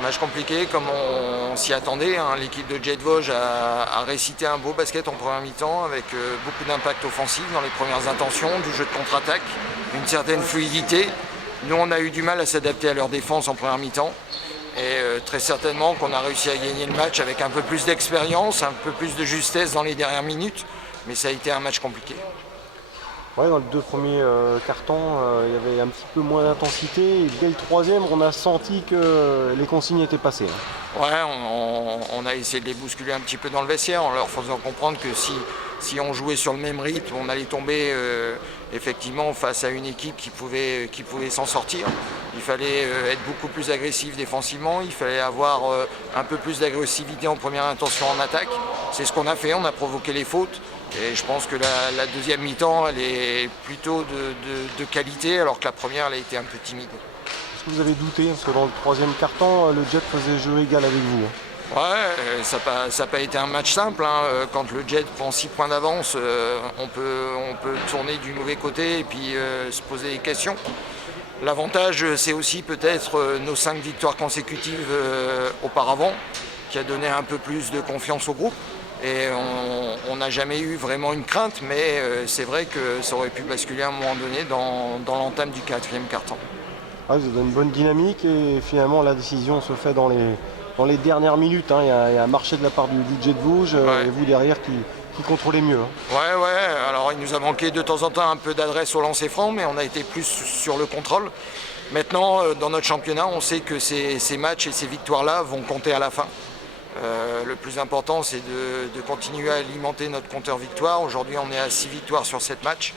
match compliqué comme on s'y attendait. Hein. L'équipe de Jet Vosges a récité un beau basket en première mi-temps avec beaucoup d'impact offensif dans les premières intentions, du jeu de contre-attaque, une certaine fluidité. Nous, on a eu du mal à s'adapter à leur défense en première mi-temps. Et très certainement qu'on a réussi à gagner le match avec un peu plus d'expérience, un peu plus de justesse dans les dernières minutes. Mais ça a été un match compliqué. Ouais, dans les deux premiers cartons, il y avait un petit peu moins d'intensité. Et dès le troisième, on a senti que les consignes étaient passées. Ouais, on a essayé de les bousculer un petit peu dans le vestiaire en leur faisant comprendre que si on jouait sur le même rythme, on allait tomber effectivement face à une équipe qui pouvait s'en sortir. Il fallait être beaucoup plus agressif défensivement, il fallait avoir un peu plus d'agressivité en première intention en attaque. C'est ce qu'on a fait, on a provoqué les fautes. Et je pense que la deuxième mi-temps, elle est plutôt de qualité, alors que la première, elle a été un peu timide. Est-ce que vous avez douté? Parce que dans le troisième carton, le Jet faisait jeu égal avec vous. Ouais, ça n'a pas été un match simple. Hein. Quand le Jet prend 6 points d'avance, on peut tourner du mauvais côté et puis se poser des questions. L'avantage, c'est aussi peut-être nos 5 victoires consécutives auparavant, qui a donné un peu plus de confiance au groupe. Et on n'a jamais eu vraiment une crainte, mais c'est vrai que ça aurait pu basculer à un moment donné dans l'entame du quatrième quart-temps. Ah, vous avez une bonne dynamique et finalement la décision se fait dans les dernières minutes. Hein. Il y a un marché de la part du Jet Vosges et vous derrière qui contrôlez mieux. Hein. Ouais, alors il nous a manqué de temps en temps un peu d'adresse au lancer franc, mais on a été plus sur le contrôle. Maintenant, dans notre championnat, on sait que ces matchs et ces victoires-là vont compter à la fin. Le plus important, c'est de continuer à alimenter notre compteur victoire. Aujourd'hui, on est à 6 victoires sur 7 matchs.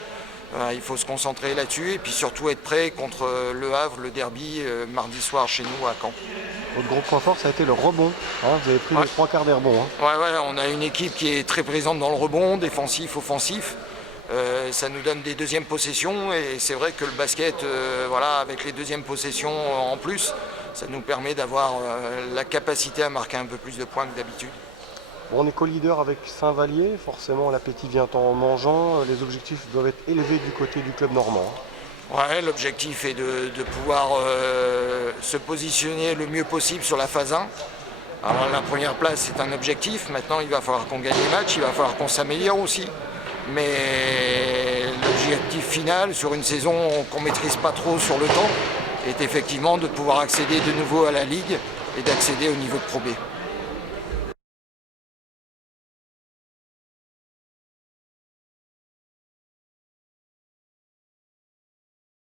Il faut se concentrer là-dessus et puis surtout être prêt contre Le Havre, le derby, mardi soir chez nous à Caen. Votre gros point fort, ça a été le rebond. Hein, vous avez pris les 3 quarts des rebonds. Hein. Ouais, on a une équipe qui est très présente dans le rebond, défensif, offensif. Ça nous donne des deuxièmes possessions et c'est vrai que le basket, avec les deuxièmes possessions en plus, ça nous permet d'avoir la capacité à marquer un peu plus de points que d'habitude. Bon, on est co-leader avec Saint-Vallier, forcément l'appétit vient en mangeant, les objectifs doivent être élevés du côté du club normand. Ouais, l'objectif est de pouvoir se positionner le mieux possible sur la phase 1. Alors la première place c'est un objectif, maintenant il va falloir qu'on gagne les matchs, il va falloir qu'on s'améliore aussi. Mais l'objectif final sur une saison qu'on ne maîtrise pas trop sur le temps est effectivement de pouvoir accéder de nouveau à la Ligue et d'accéder au niveau de Pro B.